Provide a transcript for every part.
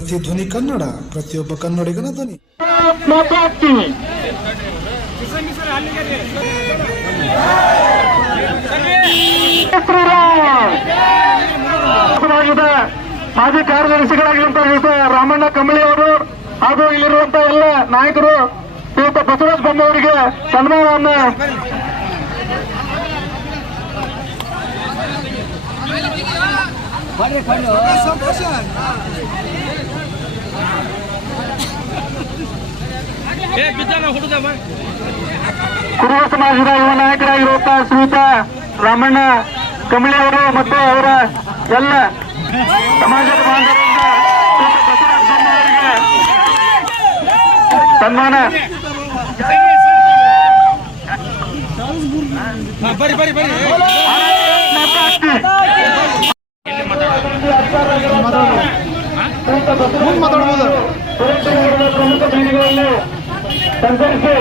C ಧ್ವನಿ ಕನ್ನಡ ಪ್ರತಿಯೊಬ್ಬ ಕನ್ನಡಿಗನ ಧ್ವನಿ. ಮಾಜಿ ಕಾರ್ಯದರ್ಶಿಗಳಾಗಿರುವಂತಹ ರಾಮಣ್ಣ ಕಂಬಳಿ ಅವರು ಹಾಗೂ ಇಲ್ಲಿರುವಂತಹ ಎಲ್ಲ ನಾಯಕರು ಇವತ್ತು ಬಸವರಾಜ ಬೊಮ್ಮಾವರಿಗೆ ಸನ್ಮಾನವನ್ನ ಕುರುಬ ಸಮಾಜದ ಯುವ ನಾಯಕರಾಗಿರುವಂತಹ ಶ್ರೀಯುತ ರಾಮಣ್ಣ ಕಂಬಳಿ ಅವರು ಮತ್ತು ಅವರ ಎಲ್ಲ ಸಮಾಜದ ಬಾಂಧವರಿಂದ ಬರಿ ಬಸವರಾಜ ಬೊಮ್ಮಾವರಿಗೆ ಸನ್ಮಾನ ಪ್ರಮುಖ ಸಂಚರಿಸಿ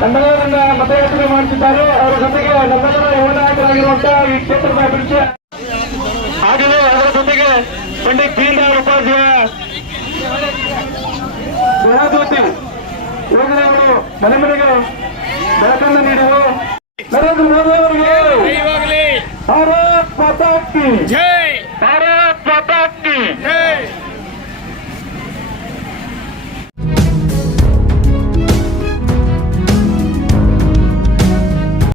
ಕನ್ನಡದಿಂದ ಮತಯಾಚನೆ ಮಾಡುತ್ತಿದ್ದಾರೆ ಅವರ ಜೊತೆಗೆ ನಮ್ಮೆಲ್ಲರ ಯುವ ನಾಯಕರಾಗಿರುವಂತಹ ಈ ಕ್ಷೇತ್ರದ ಅಭಿವೃದ್ಧಿ ಹಾಗೆಯೇ ಅವರ ಜೊತೆಗೆ ಪಂಡಿತ್ ದೀನದಯಾಳ್ ಉಪಾಧ್ಯಾಯ. ಯೋಜನೆ ಅವರು ಮನೆ ಮನೆಗೆ ಬೆಳಕನ್ನು ನೀಡಿದರು. ನರೇಂದ್ರ ಮೋದಿ ಅವರಿಗೆ ಭಾರತ್ ಮಾತಾ ಭಾರತ್ ಮಾತಾ ಜೈ.